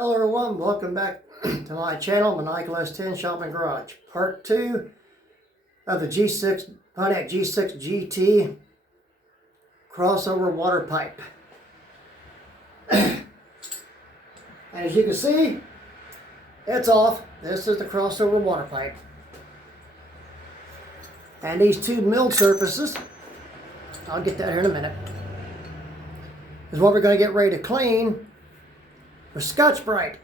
Hello everyone, welcome back to my channel, Maniacal S10 Shopping Garage. Part 2 of the Pontiac G6 GT crossover water pipe. And as you can see, it's off. This is the crossover water pipe. And these two milled surfaces, I'll get that here in a minute, is what we're going to get ready to clean with Scotch-Brite.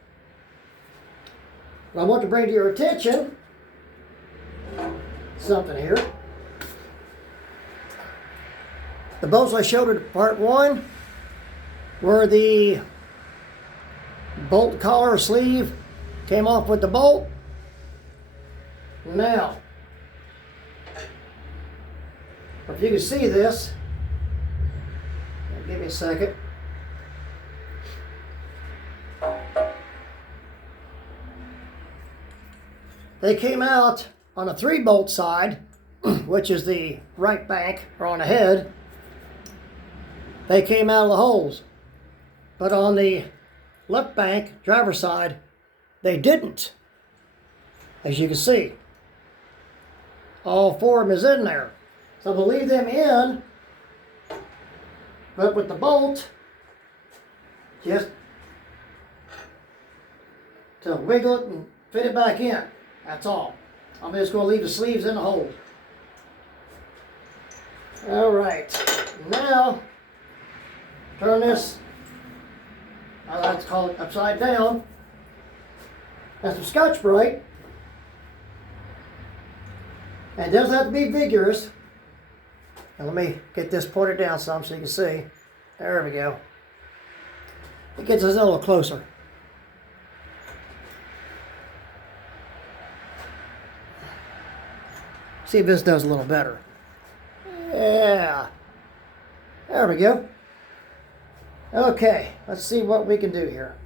But I want to bring to your attention something here. The bolts I showed in part 1 were the bolt collar sleeve came off with the bolt. Now, if you can see this, give me a second. They came out on a 3-bolt side, which is the right bank, or on the head. They came out of the holes. But on the left bank, driver's side, they didn't. As you can see, all 4 of them is in there. So we'll leave them in, but with the bolt, just to wiggle it and fit it back in. That's all. I'm just going to leave the sleeves in the hole. All right. Now, turn this, I like to call it upside down. That's some Scotch-Brite. And it doesn't have to be vigorous. Now let me get this pointed down some so you can see. There we go. It gets us a little closer. See if this does a little better. Yeah. There we go. Okay, let's see what we can do here.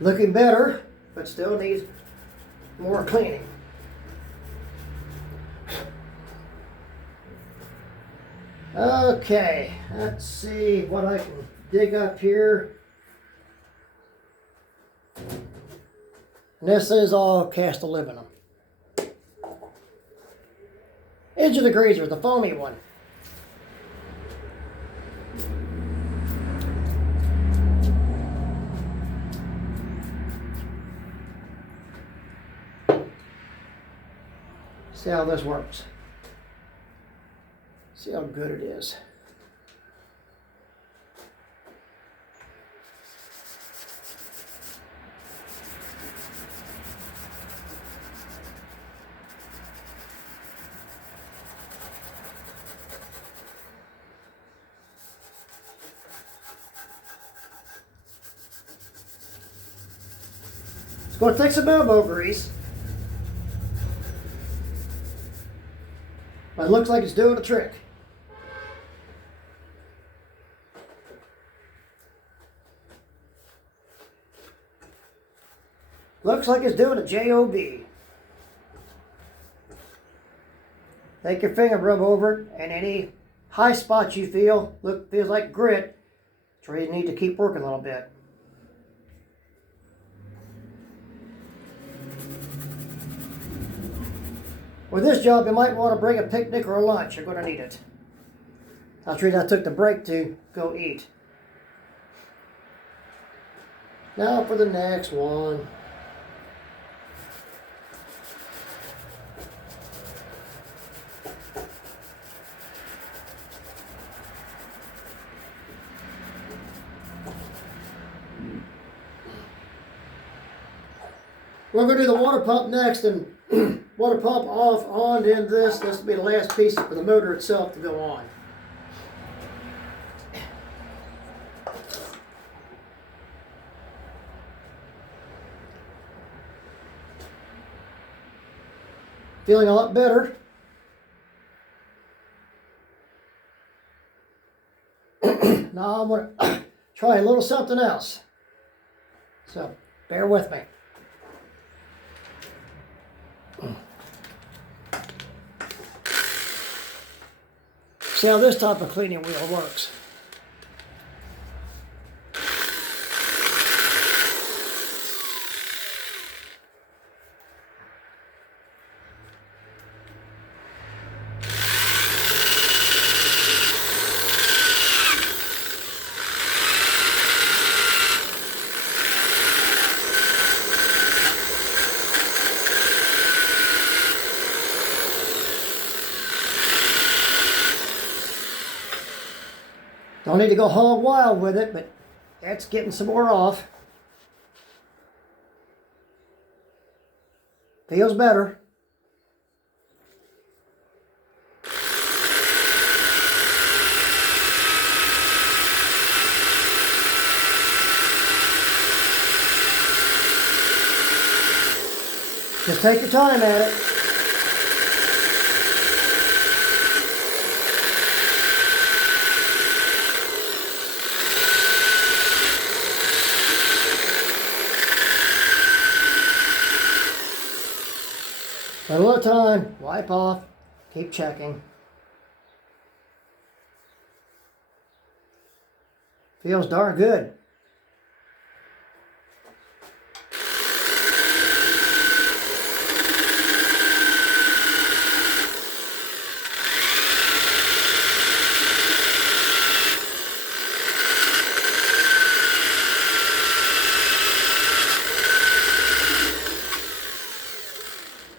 Looking better, but still needs more cleaning. Okay, let's see what I can dig up here. And this is all cast aluminum. Edge of the greaser, the foamy one. See how this works. See how good it is. It's going to take some elbow grease. But it looks like it's doing a trick. Looks like it's doing a job. Take your finger, rub over it, and any high spots you feels like grit, it's where you need to keep working a little bit. With this job, you might want to bring a picnic or a lunch. You're going to need it. That's the reason I took the break to go eat. Now for the next one. We're going to do the water pump next, and water pump off, on, in this. This will be the last piece for the motor itself to go on. Feeling a lot better. Now I'm going to try a little something else. So bear with me. See how this type of cleaning wheel works. Don't need to go hog wild with it, but it's getting some more off. Feels better. Just take your time at it. A little time, wipe off, keep checking. Feels darn good.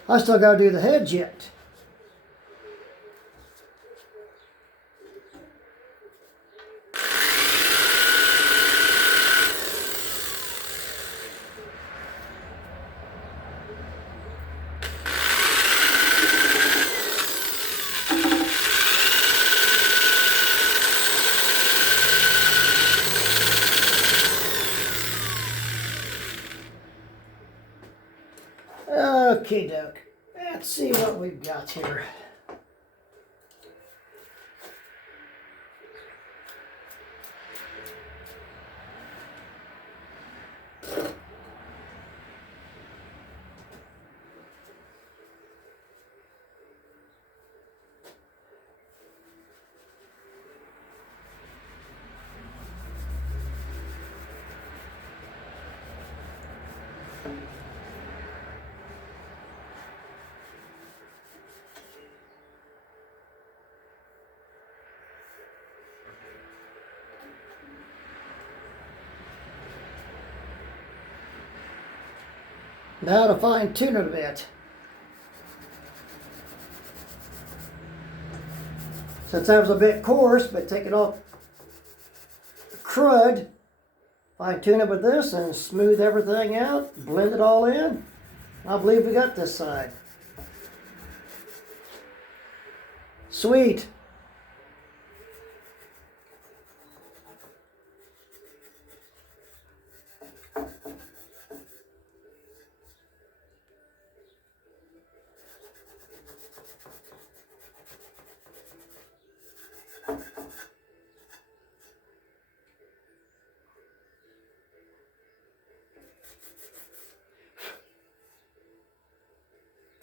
I still got to do the heads yet. Okay, doke. Let's see what we've got here. Now to fine tune it a bit. Since that was a bit coarse, but take it off the crud, fine tune it with this and smooth everything out, blend it all in. I believe we got this side. Sweet.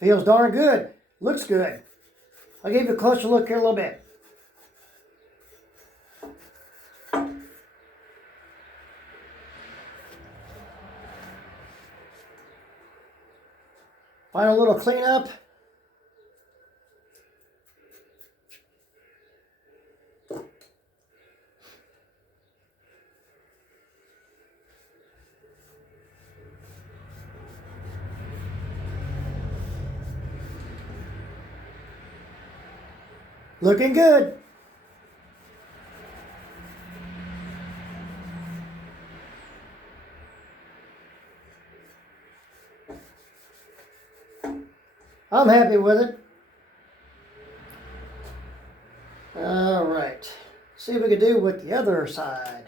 Feels darn good. Looks good. I'll give you a closer look here a little bit. Final little cleanup. Looking good. I'm happy with it. All right. See what we can do with the other side.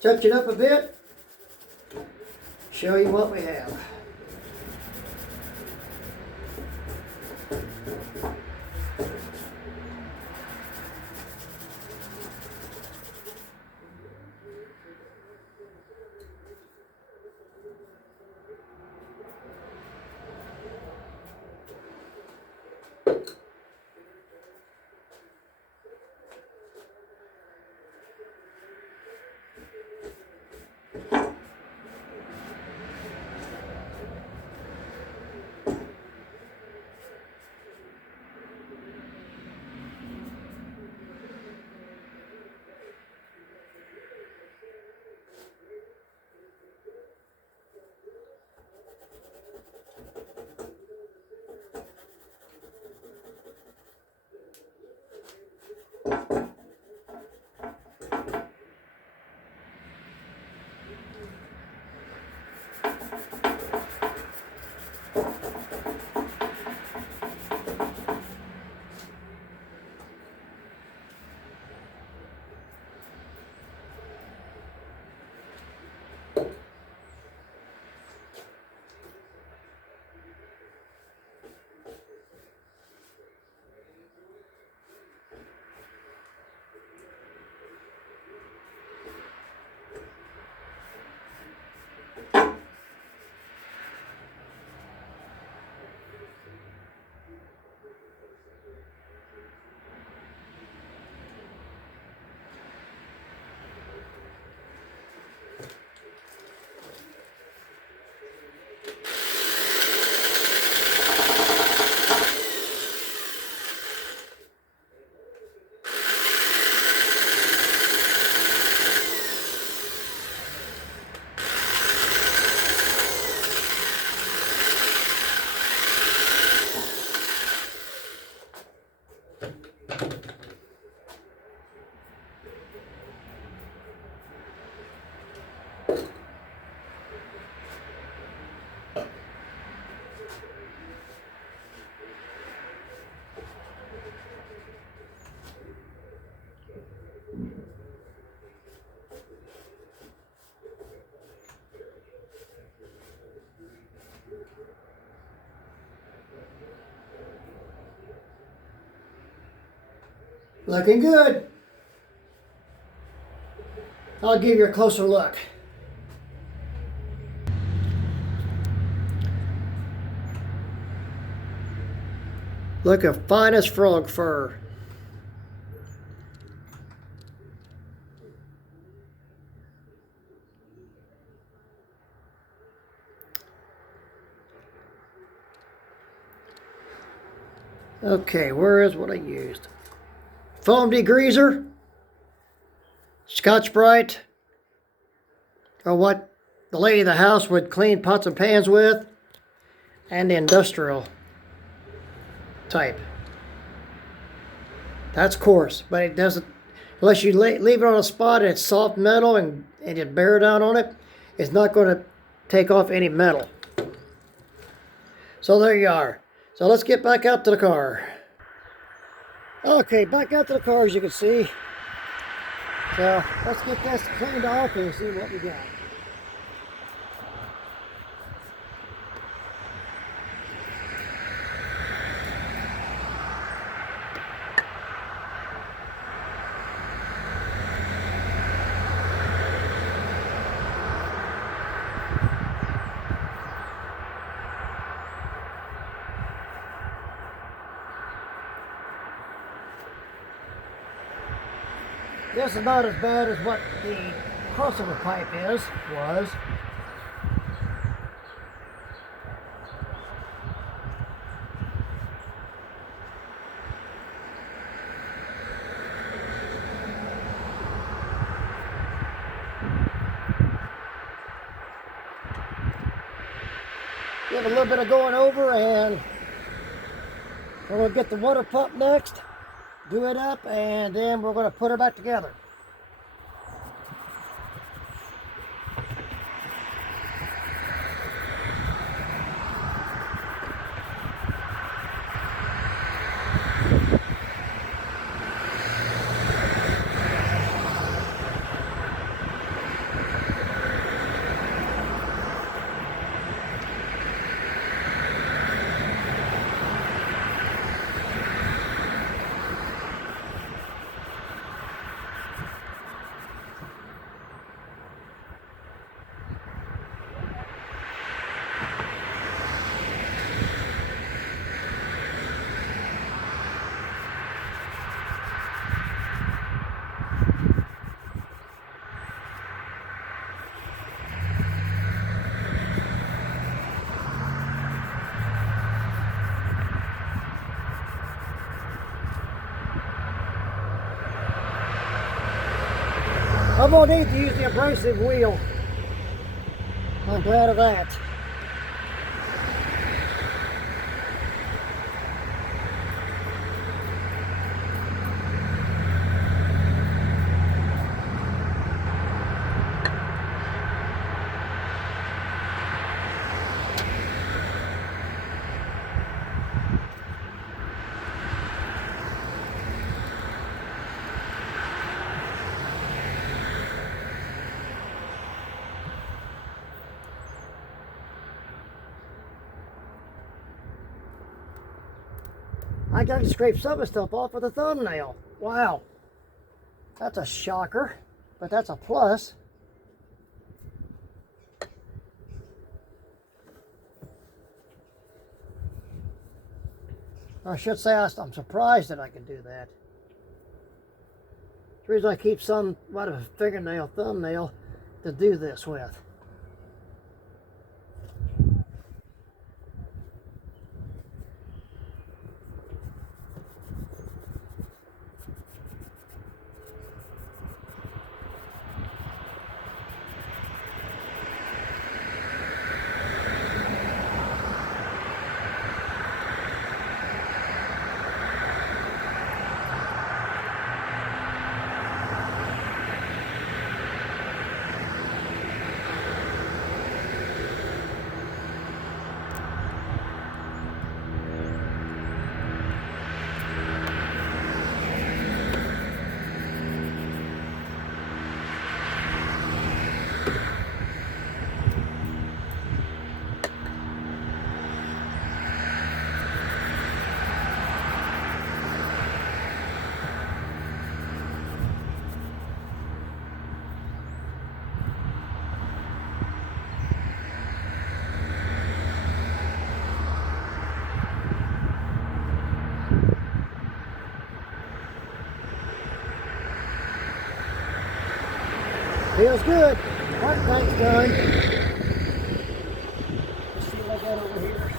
touch it up a bit, show you what we have. Looking good. I'll give you a closer look. Look at finest frog fur. Okay, where is what I used? Foam degreaser, Scotch-Brite, or what the lady of the house would clean pots and pans with, and the industrial type. That's coarse, but it doesn't, unless you leave it on a spot and it's soft metal and you bear down on it, it's not going to take off any metal. So there you are. So let's get back out to the car. Okay, back out to the car as you can see. So let's get this cleaned off and see what we got. This is not as bad as what the crossover pipe was. Give a little bit of going over, and we're going to get the water pump next. Do it up, and then we're going to put it back together. I'm gonna need to use the abrasive wheel. I'm glad of that. I got to scrape some of the stuff off with a thumbnail. Wow. That's a shocker, but that's a plus. I should say I'm surprised that I can do that. The reason I keep some out of a fingernail, thumbnail to do this with. Feels good. Heart tank's done. Let's see what I got over here.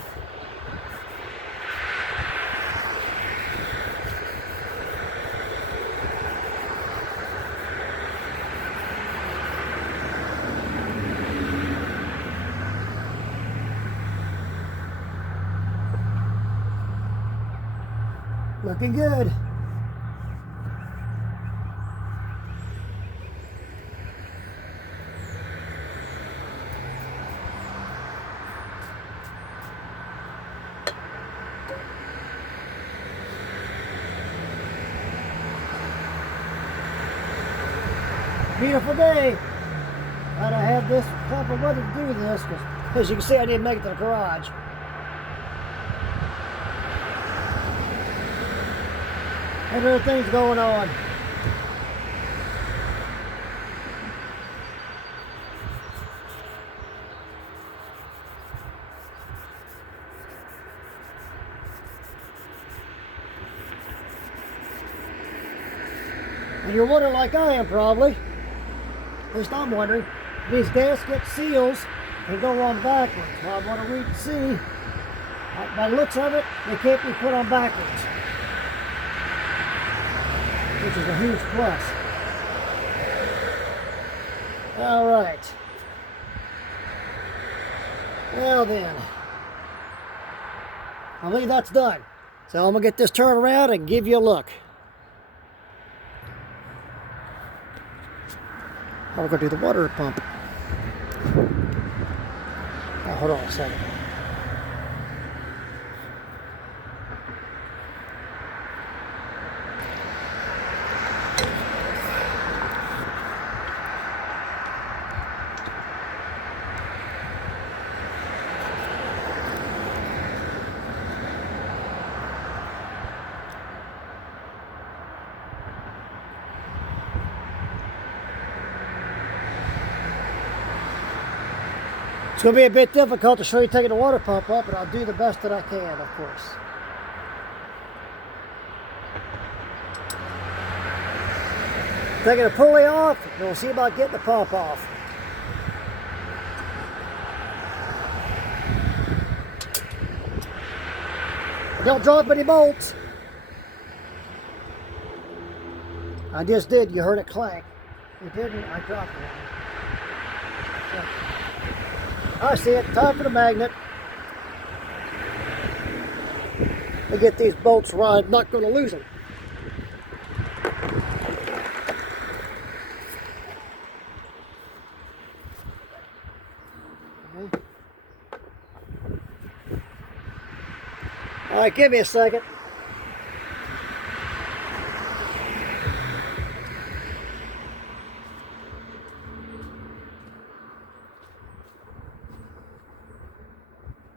Looking good. Beautiful day. Glad I had this type of weather to do this, because as you can see, I didn't make it to the garage. And other things going on. And you're wondering, like I am probably, at least I'm wondering, these gasket seals can go on backwards. Well, I want to read and see. By the looks of it, they can't be put on backwards, which is a huge plus. All right. Well then, I believe that's done. So I'm gonna get this turned around and give you a look. We're gonna do the water pump. Oh, hold on a second. It's going to be a bit difficult to show you taking the water pump up, but I'll do the best that I can, of course. Taking the pulley off, and we'll see about getting the pump off. Don't drop any bolts. I just did, you heard it clank. It didn't. I dropped one. I see it. Time for the magnet. I get these bolts right. I'm not going to lose them. Okay. All right, give me a second.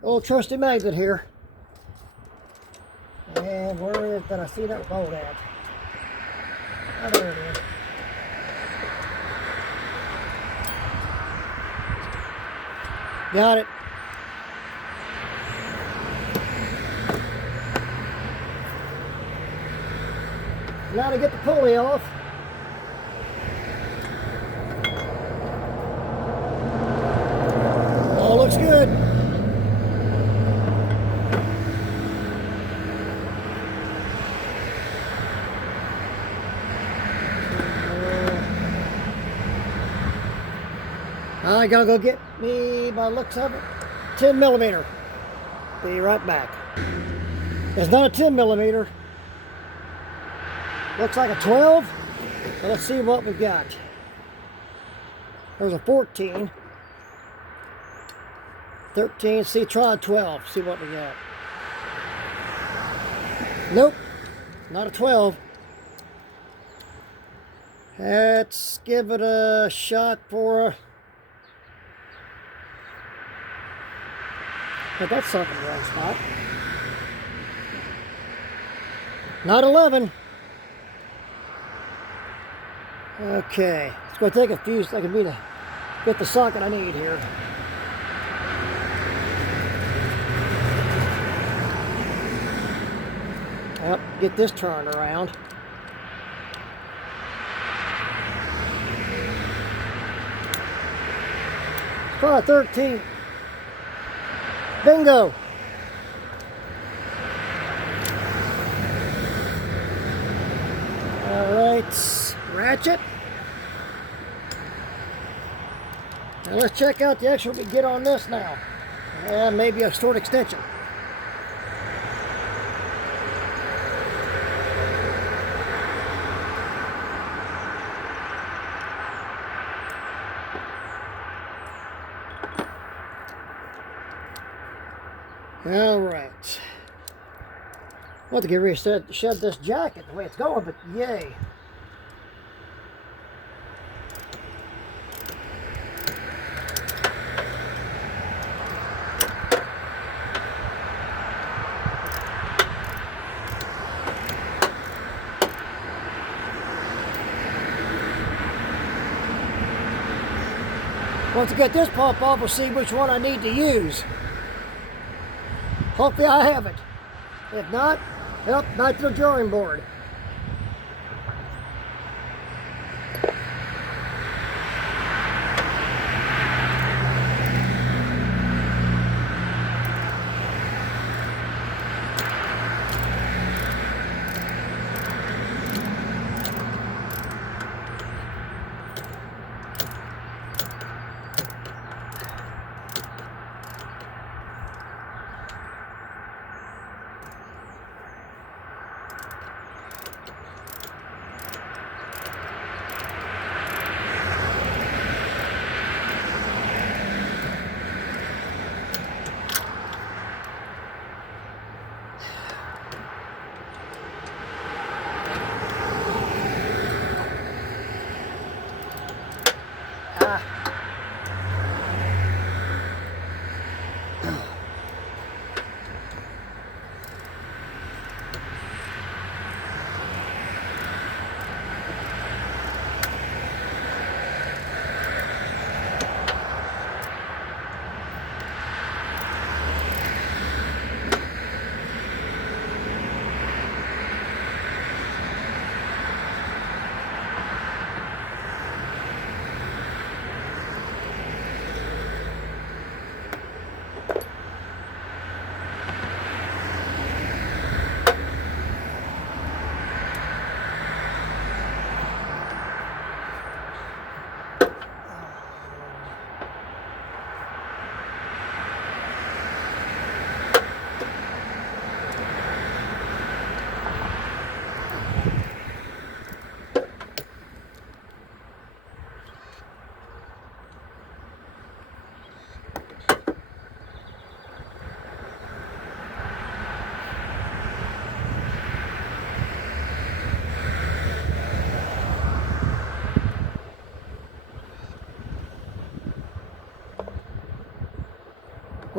Old trusty magnet here. And where did I see that bolt at? Oh, there it is. Got it. Now to get the pulley off. All looks good. I gotta go get me, by the looks of it, 10 millimeter. Be right back. It's not a 10 millimeter. Looks like a 12. So let's see what we've got. There's a 14. 13. See, try a 12. See what we got. Nope. Not a 12. Let's give it a shot for a... But that's something the right spot. Not 11. Okay, it's going to take a few seconds for me to get the socket I need here. Yep, get this turned around. Try 13. Bingo! Alright, ratchet. Now let's check out the extra we get on this now. And maybe a short extension. Alright. I want to get ready to shed this jacket the way it's going, but yay. Once I get this pump off, we'll see which one I need to use. Hopefully I have it. If not, well, back to the drawing board.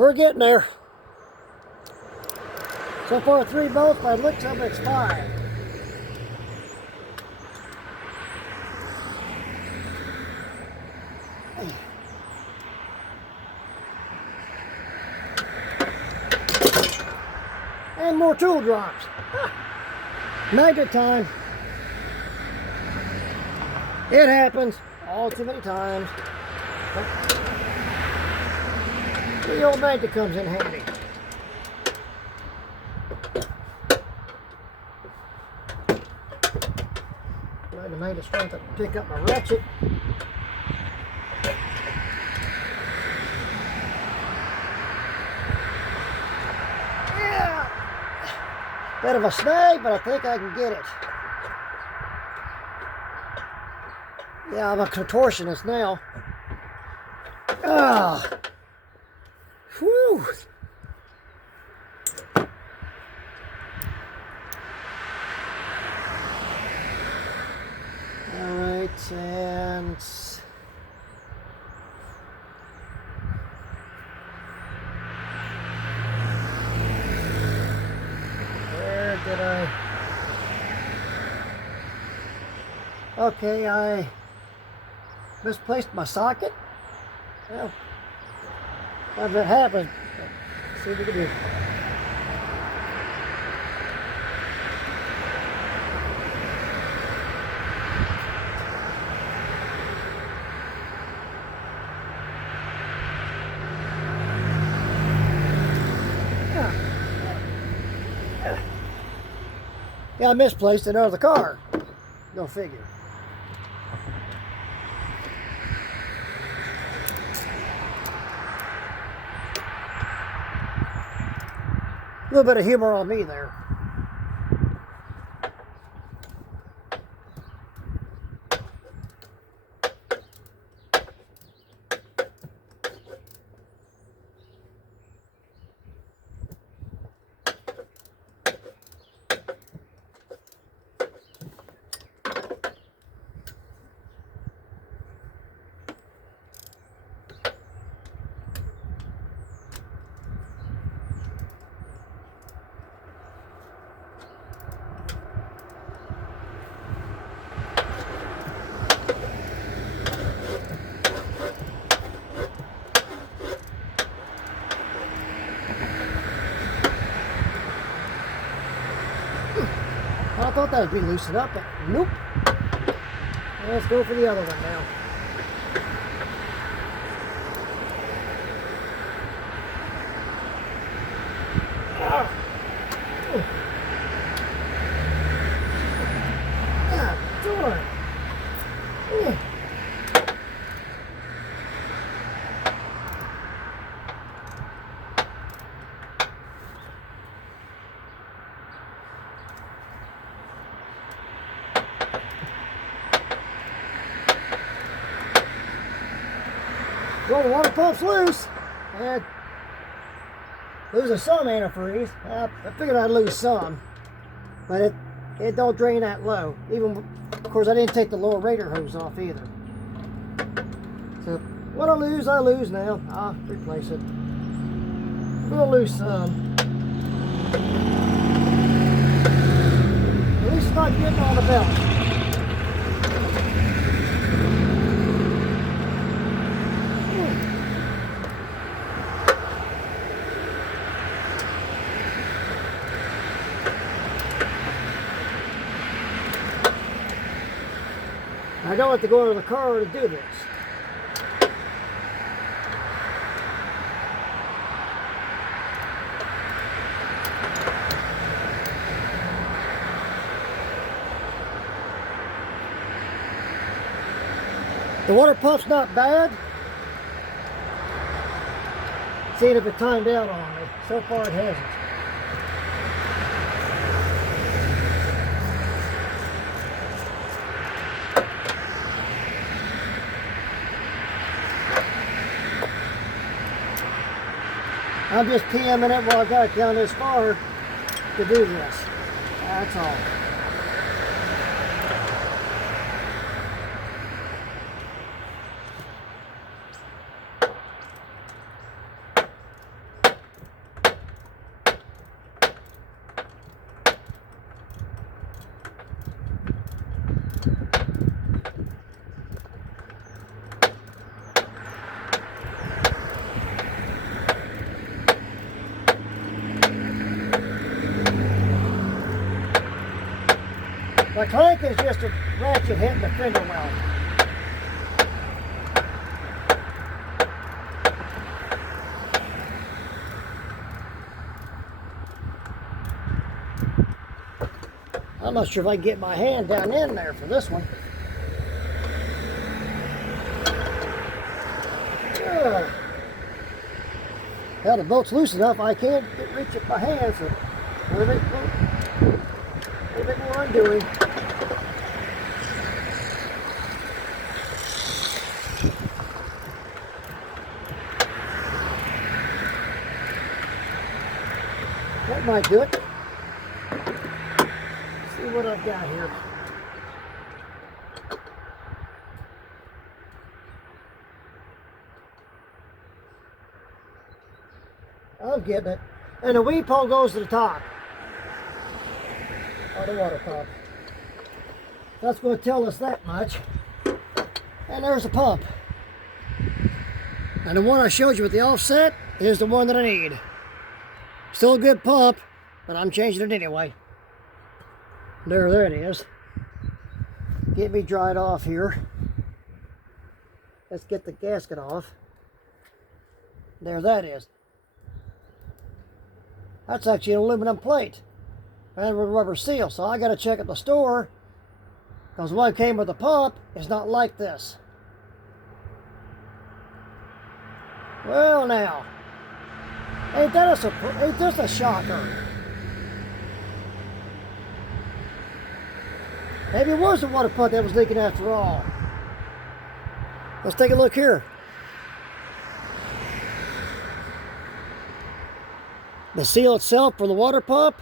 we're getting there. So far 3 bolts, by the looks of it, it's 5. And more tool drops. Magnet time. It happens all too many times. The old magnet comes in handy. Glad I made it strength to pick up my ratchet. Yeah! Bit of a snag, but I think I can get it. Yeah, I'm a contortionist now. Ah! Whew! Alright, and where did I? Okay, I misplaced my socket. Well, if that happens, let's see what we can do. Yeah, I misplaced it under the car. Go figure. A little bit of humor on me there. I thought that would be loosened up, but nope. Let's go for the other one now. Ah. God darn. Well, the water pump's loose, and losing some antifreeze. I figured I'd lose some, but it don't drain that low. Even, of course, I didn't take the lower radiator hose off either. So what I lose now. I'll replace it. We'll lose some. At least it's not getting on the belt. I don't have to go into the car to do this. The water pump's not bad. Seeing if it timed out on me. So far it hasn't. I'm just PMing it while I got it down this far to do this. That's all. The clank is just a ratchet hitting the fender well. I'm not sure if I can get my hand down in there for this one. Well, the boat's loose enough I can't reach it by hand, so a little bit more undoing. That might do it. Let's see what I've got here. I'm getting it. And the weed pole goes to the top of the water pump. That's going to tell us that much. And there's the pump. And the one I showed you with the offset is the one that I need. Still a good pump, but I'm changing it anyway. There it is. Get me dried off here. Let's get the gasket off. There that is. That's actually an aluminum plate and with a rubber seal, so I got to check at the store because the one that came with the pump is not like this. Well now, ain't this a shocker? Maybe it was the water pump that was leaking after all. Let's take a look here. The seal itself for the water pump.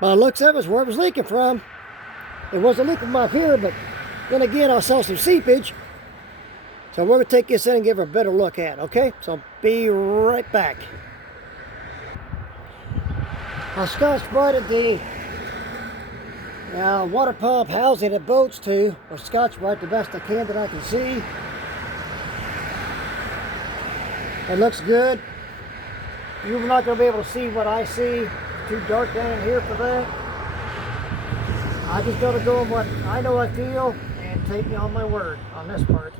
By the looks of it, is where it was leaking from. It wasn't leaking from up here, but then again, I saw some seepage. So we're going to take this in and give her a better look at, okay? So be right back. I Scotch-Brighted the water pump housing it boats to, or Scotch-Brite the best I can that I can see. It looks good. You're not going to be able to see what I see. It's too dark down in here for that. I just got to go on what I know I feel and take me on my word on this part.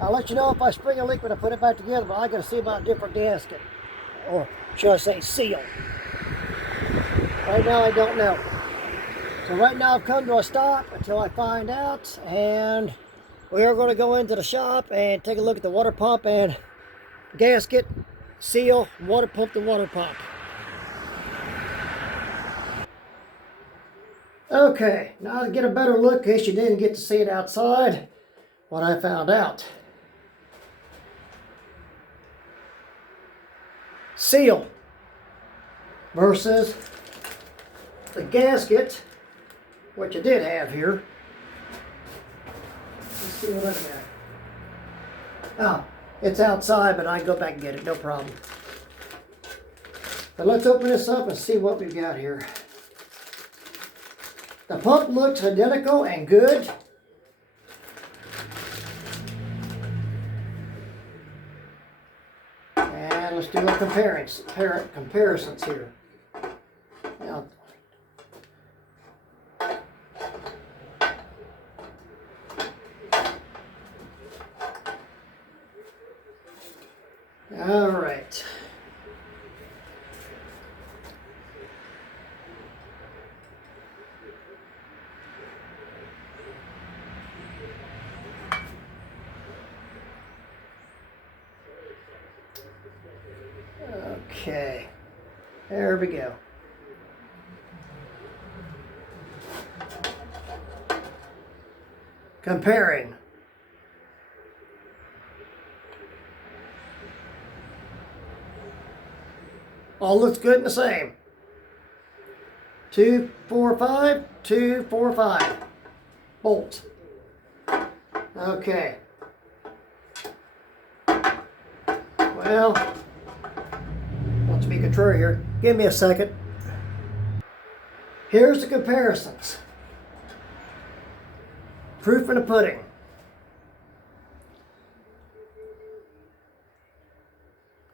I'll let you know if I spring a leak when I put it back together, but I got to see about a different gasket. Or should I say seal. Right now I don't know. So right now I've come to a stop until I find out, and we are going to go into the shop and take a look at the water pump and gasket, seal, water pump to water pump. Okay, now to get a better look in case you didn't get to see it outside, what I found out. Seal versus the gasket, which I did have here. Let's see what I got. Oh, it's outside, but I can go back and get it, no problem. But let's open this up and see what we've got here. The pump looks identical and good. And let's do a comparisons here. Now, all right. Okay, there we go. Comparing. All looks good and the same. 245, 245 bolts. Okay. Well, not to be contrary here. Give me a second. Here's the comparisons. Proof in the pudding.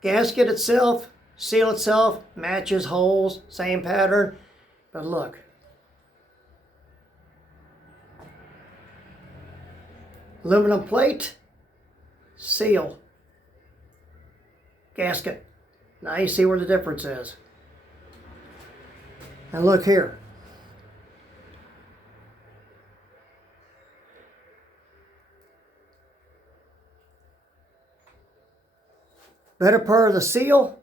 Gasket itself, seal itself, matches holes, same pattern. But look. Aluminum plate, seal, gasket. Now you see where the difference is. And look here. Better part of the seal.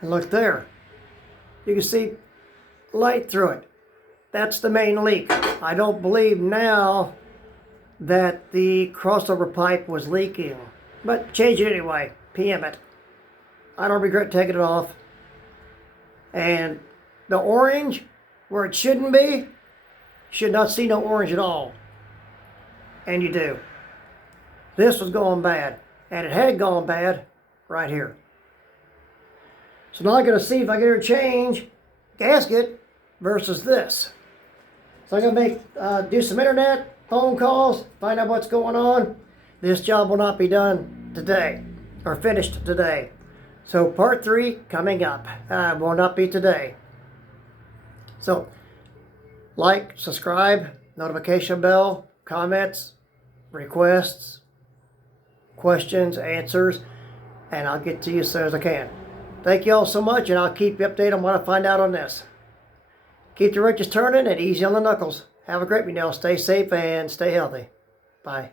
And look there. You can see light through it. That's the main leak. I don't believe now that the crossover pipe was leaking. But change it anyway. PM it. I don't regret taking it off. And the orange, where it shouldn't be, should not see no orange at all. And you do. This was going bad. And it had gone bad right here. So now I'm going to see if I get her change gasket versus this. So I'm going to do some internet, phone calls, find out what's going on. This job will not be done today, or finished today. So part 3 coming up. Will not be today. So like, subscribe, notification bell, comments, requests, questions, answers, and I'll get to you as soon as I can. Thank you all so much, and I'll keep you updated on what I find out on this. Keep the wrenches turning and easy on the knuckles. Have a great week now. Stay safe and stay healthy. Bye.